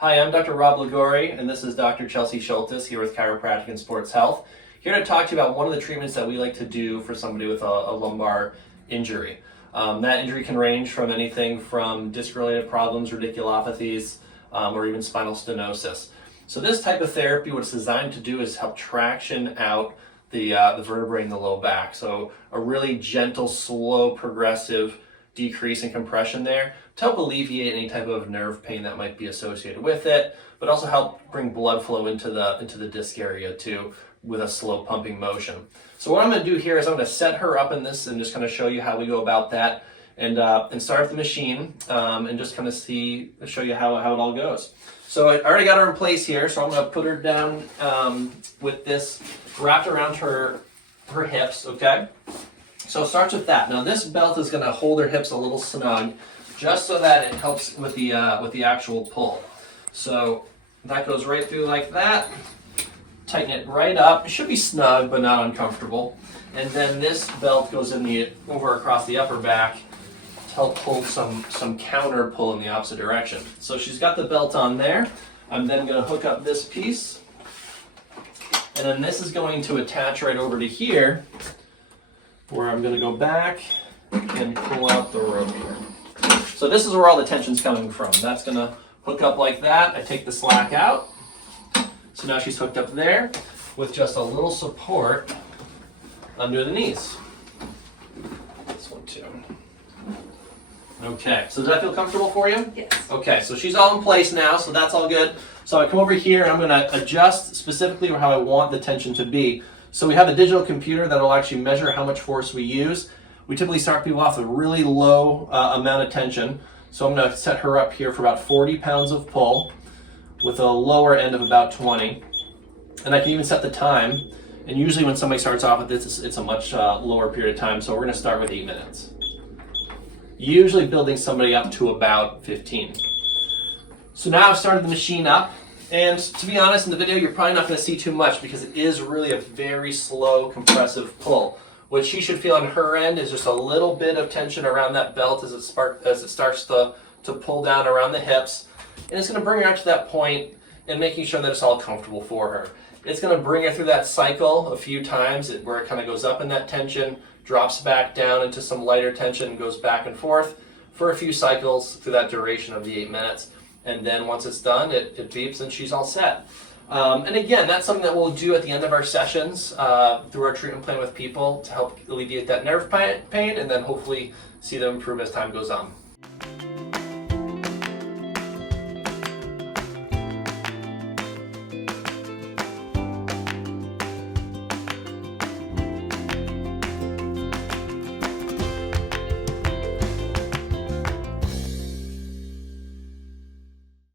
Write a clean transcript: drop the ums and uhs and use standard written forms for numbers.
Hi, I'm Dr. 𝒊𝒂𝒕, and this is Dr. 𝒊𝒐𝒔 here with Chiropractic and Sports Health. Here to talk to you about one of the treatments that we like to do for somebody with a lumbar injury. That injury can range from anything from disc-related problems, radiculopathies, or even spinal stenosis. So this type of therapy, what it's designed to do is help traction out the vertebrae in the low back. So a really gentle, slow, progressive decrease in compression there to help alleviate any type of nerve pain that might be associated with it, but also help bring blood flow into the disc area too with a slow pumping motion. So what I'm going to do here is I'm going to set her up in this and just kind of show you how we go about that and start the machine and just kind of show you how it all goes. So I already got her in place here, so I'm going to put her down with this wrapped around her hips, okay? So it starts with that. Now this belt is going to hold her hips a little snug, just so that it helps with the actual pull. So that goes right through like that. Tighten it right up. It should be snug, but not uncomfortable. And then this belt goes over across the upper back to help pull some counter pull in the opposite direction. So she's got the belt on there. I'm then going to hook up this piece, and then this is going to attach right over to here, where I'm going to go back and pull out the rope here. So this is where all the tension's coming from. That's going to hook up like that. I take the slack out. So now she's hooked up there with just a little support under the knees. This one too. Okay, so does that feel comfortable for you? Yes. Okay, so she's all in place now, so that's all good. So I come over here and I'm going to adjust specifically how I want the tension to be. So we have a digital computer that will actually measure how much force we use. We typically start people off with a really low amount of tension. So I'm going to set her up here for about 40 pounds of pull with a lower end of about 20. And I can even set the time. And usually when somebody starts off with this, it's a much lower period of time. So we're going to start with 8 minutes. Usually building somebody up to about 15. So now I've started the machine up. And to be honest, in the video, you're probably not going to see too much because it is really a very slow compressive pull. What she should feel on her end is just a little bit of tension around that belt as it starts to pull down around the hips. And it's going to bring her up to that point and making sure that it's all comfortable for her. It's going to bring her through that cycle a few times where it kind of goes up in that tension, drops back down into some lighter tension, and goes back and forth for a few cycles through that duration of the 8 minutes. And then once it's done, it beeps and she's all set. And again, that's something that we'll do at the end of our sessions through our treatment plan with people to help alleviate that nerve pain and then hopefully see them improve as time goes on.